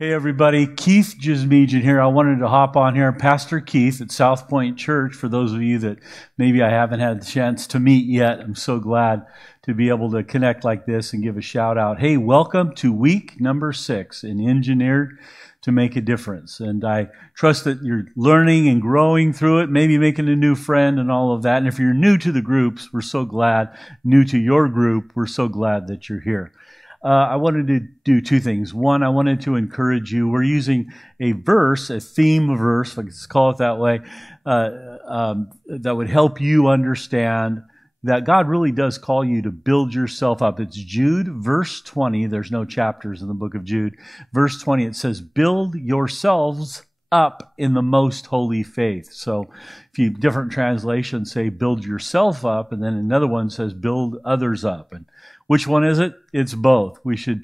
Hey everybody, Keith Gismejian here. I wanted to hop on here. Pastor Keith at SouthPoint Church. For those of you that maybe I haven't had the chance to meet yet, I'm so glad to be able to connect like this and give a shout out. Hey, welcome to week number 6 in Engineered to Make a Difference. And I trust that you're learning and growing through it, maybe making a new friend and all of that. And if you're new to the groups, we're so glad. New to your group, we're so glad that you're here. I wanted to do two things. One, I wanted to encourage you. We're using a verse, a theme verse, let's call it that way, that would help you understand that God really does call you to build yourself up. It's Jude, verse 20. There's no chapters in the book of Jude. Verse 20, it says, build yourselves up in the most holy faith. So different translations say build yourself up, and then another one says build others up. And which one is it? It's both. We should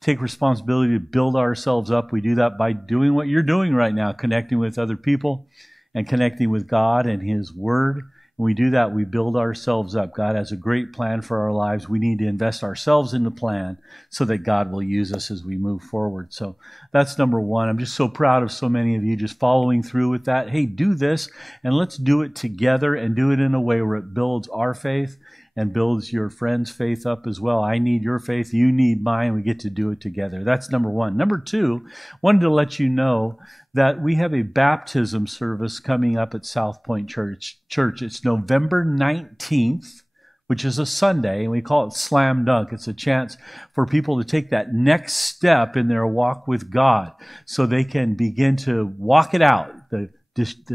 take responsibility to build ourselves up. We do that by doing what you're doing right now, connecting with other people and connecting with God and His Word. When we do that, we build ourselves up. God has a great plan for our lives. We need to invest ourselves in the plan so that God will use us as we move forward. So that's number one. I'm just so proud of so many of you just following through with that. Hey, do this, and let's do it together and do it in a way where it builds our faith and builds your friend's faith up as well. I need your faith. You need mine. We get to do it together. That's number one. Number two, wanted to let you know that we have a baptism service coming up at SouthPoint Church. It's November 19th, which is a Sunday, and we call it Slam Dunk. It's a chance for people to take that next step in their walk with God so they can begin to walk it out, the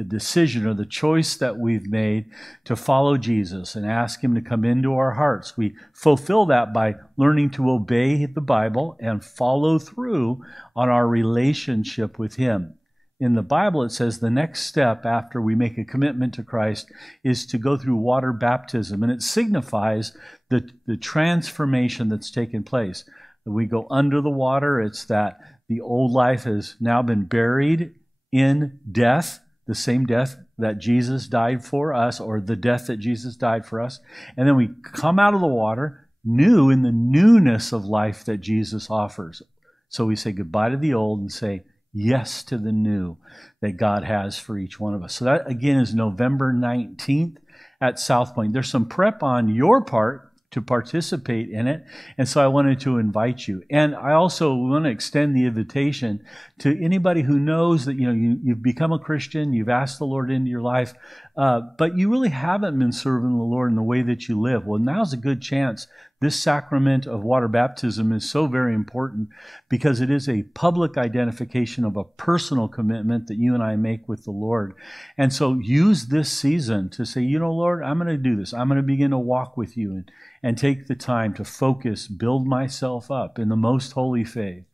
decision or the choice that we've made to follow Jesus and ask Him to come into our hearts. We fulfill that by learning to obey the Bible and follow through on our relationship with Him. In the Bible, it says the next step after we make a commitment to Christ is to go through water baptism, and it signifies the transformation that's taken place. We go under the water. It's that the old life has now been buried in death, the same death that Jesus died for us, or the death that Jesus died for us. And then we come out of the water new in the newness of life that Jesus offers. So we say goodbye to the old and say yes to the new that God has for each one of us. So that, again, is November 19th at SouthPoint. There's some prep on your part to participate in it, and so I wanted to invite you. And I also want to extend the invitation to anybody who knows that you've become a Christian, you've asked the Lord into your life, but you really haven't been serving the Lord in the way that you live. Well, now's a good chance. This sacrament of water baptism is so very important because it is a public identification of a personal commitment that you and I make with the Lord. And so use this season to say, Lord, I'm going to do this. I'm going to begin to walk with you and take the time to focus, build myself up in the most holy faith,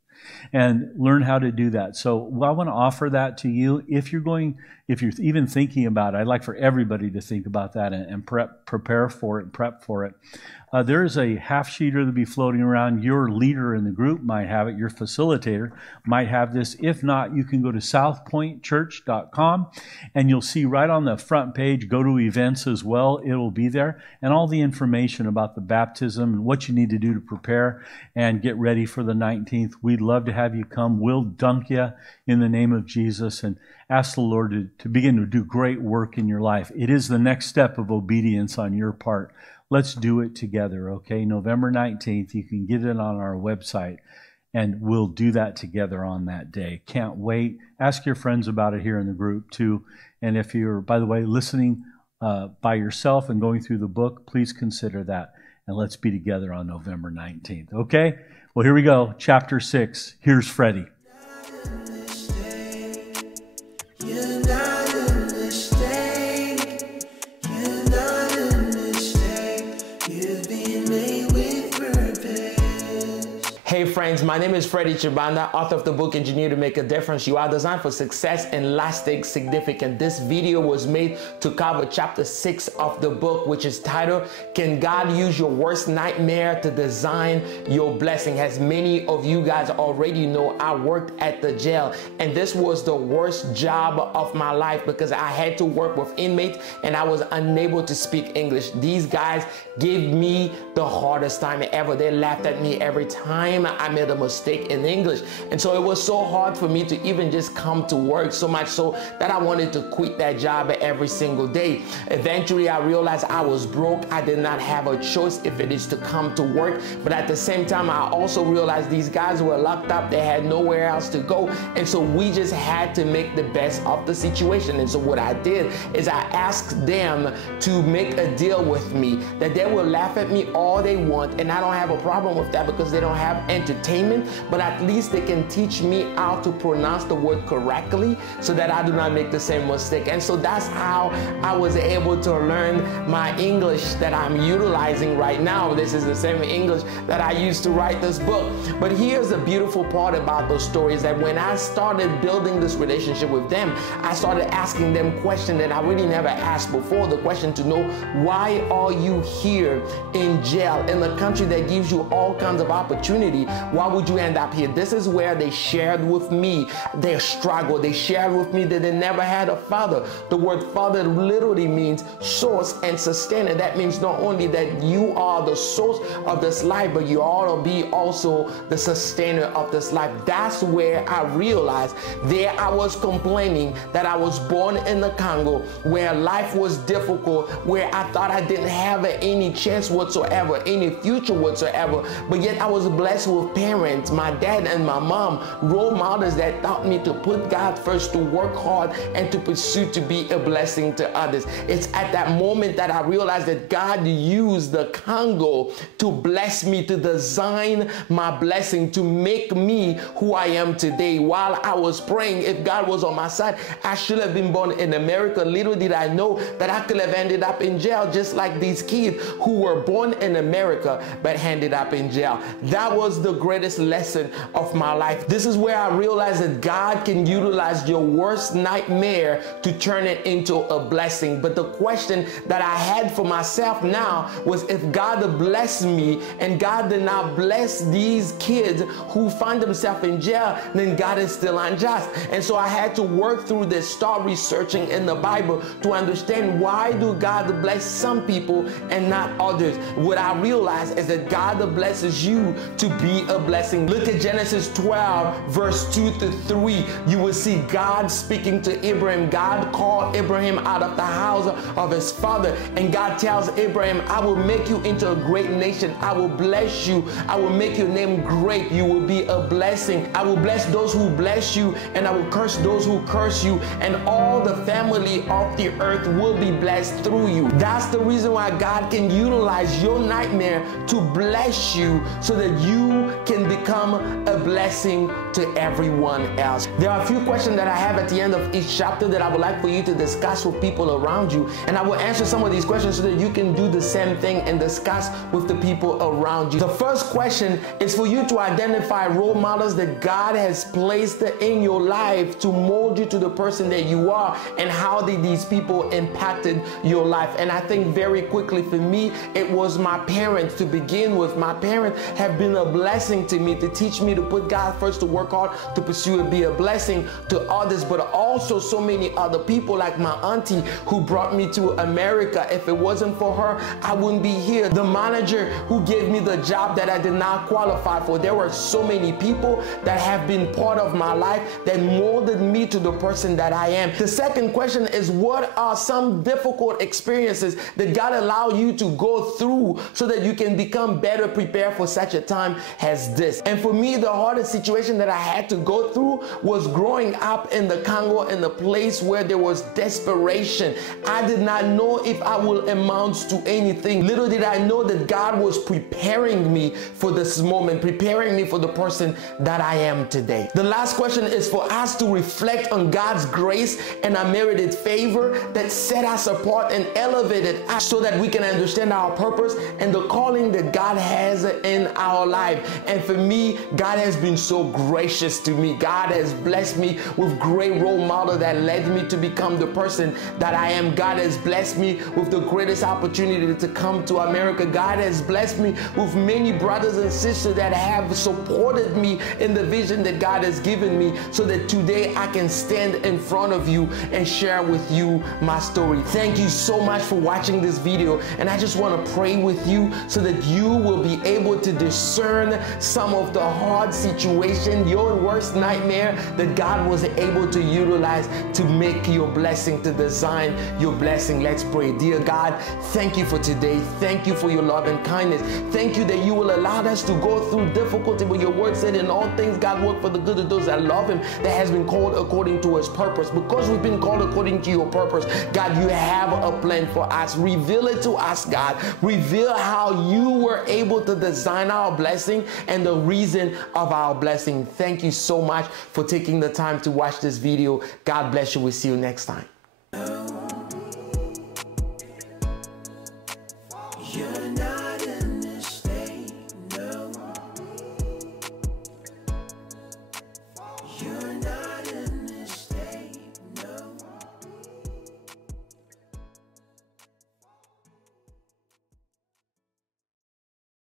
and learn how to do that. So I want to offer that to you. If you're even thinking about it, I'd like for everybody to think about that and prepare for it and prep for it. There is a half-sheeter that'll be floating around. Your leader in the group might have it. Your facilitator might have this. If not, you can go to southpointchurch.com, and you'll see right on the front page, go to events as well. It will be there, and all the information about the baptism and what you need to do to prepare and get ready for the 19th. We'd love to have you come. We'll dunk you in the name of Jesus and ask the Lord to begin to do great work in your life. It is the next step of obedience on your part. Let's do it together, okay? November 19th, you can get it on our website, and we'll do that together on that day. Can't wait. Ask your friends about it here in the group, too. And if you're, by the way, listening by yourself and going through the book, please consider that. And let's be together on November 19th, okay? Well, here we go. Chapter 6. Here's Freddie. Hey friends, my name is Freddie Chibanda, author of the book Engineered to Make a Difference. You are designed for success and lasting significance. This video was made to cover chapter 6 of the book, which is titled, Can God Use Your Worst Nightmare to Design Your Blessing? As many of you guys already know, I worked at the jail, and this was the worst job of my life because I had to work with inmates and I was unable to speak English. These guys gave me the hardest time ever. They laughed at me every time I made a mistake in English. And so it was so hard for me to even just come to work, so much so that I wanted to quit that job every single day. Eventually, I realized I was broke. I did not have a choice if it is to come to work. But at the same time, I also realized these guys were locked up. They had nowhere else to go. And so we just had to make the best of the situation. And so what I did is I asked them to make a deal with me that they will laugh at me all they want. And I don't have a problem with that because they don't have entertainment, but at least they can teach me how to pronounce the word correctly so that I do not make the same mistake. And so that's how I was able to learn my English that I'm utilizing right now. This is the same English that I used to write this book. But here's the beautiful part about those stories, that when I started building this relationship with them, I started asking them questions that I really never asked before. The question to know, why are you here in jail in a country that gives you all kinds of opportunity? Why would you end up here? This is where they shared with me their struggle. They shared with me that they never had a father. The word father literally means source and sustainer. That means not only that you are the source of this life, but you ought to be also the sustainer of this life. That's where I realized there I was complaining that I was born in the Congo, where life was difficult, where I thought I didn't have any chance whatsoever, any future whatsoever. But yet I was blessed with parents, my dad and my mom, role models that taught me to put God first, to work hard, and to pursue to be a blessing to others. It's at that moment that I realized that God used the Congo to bless me, to design my blessing, to make me who I am today. While I was praying, if God was on my side, I should have been born in America. Little did I know that I could have ended up in jail, just like these kids who were born in America but ended up in jail. That was the greatest lesson of my life. This is where I realized that God can utilize your worst nightmare to turn it into a blessing. But the question that I had for myself now was, if God blessed me and God did not bless these kids who find themselves in jail, then God is still unjust. And so I had to work through this, start researching in the Bible to understand, why do God bless some people and not others? What I realized is that God blesses you to be a blessing. Look at Genesis 12 verse 2 to 3. You will see God speaking to Abraham. God called Abraham out of the house of his father, and God tells Abraham, I will make you into a great nation. I will bless you. I will make your name great. You will be a blessing. I will bless those who bless you, and I will curse those who curse you, and all the family of the earth will be blessed through you. That's the reason why God can utilize your nightmare to bless you, so that you can become a blessing to everyone else. There are a few questions that I have at the end of each chapter that I would like for you to discuss with people around you, and I will answer some of these questions so that you can do the same thing and discuss with the people around you. The first question is for you to identify role models that God has placed in your life to mold you to the person that you are, and how did these people impacted your life. And I think very quickly for me, it was my parents to begin with. My parents have been a blessing to me, to teach me to put God first, to work hard, to pursue and be a blessing to others, but also so many other people, like my auntie who brought me to America. If it wasn't for her, I wouldn't be here. The manager who gave me the job that I did not qualify for. There were so many people that have been part of my life that molded me to the person that I am. The second question is, what are some difficult experiences that God allowed you to go through so that you can become better prepared for such a time as this? And for me, the hardest situation that I had to go through was growing up in the Congo, in a place where there was desperation. I did not know if I will amount to anything. Little did I know that God was preparing me for this moment, preparing me for the person that I am today. The last question is for us to reflect on God's grace and unmerited favor that set us apart and elevated us, so that we can understand our purpose and the calling that God has in our life. And for me, God has been so gracious to me. God has blessed me with great role models that led me to become the person that I am. God has blessed me with the greatest opportunity to come to America. God has blessed me with many brothers and sisters that have supported me in the vision that God has given me, so that today I can stand in front of you and share with you my story. Thank you so much for watching this video, and I just want to pray with you so that you will be able to discern some of the hard situation, your worst nightmare, that God was able to utilize to make your blessing, to design your blessing. Let's pray. Dear God, thank you for today. Thank you for your love and kindness. Thank you that you will allow us to go through difficulty, but your word said in all things God work for the good of those that love him, that has been called according to his purpose. Because we've been called according to your purpose, God, you have a plan for us. Reveal it to us, God. Reveal how you were able to design our blessing and the reason of our blessing. Thank you so much for taking the time to watch this video. God bless you. We'll see you next time.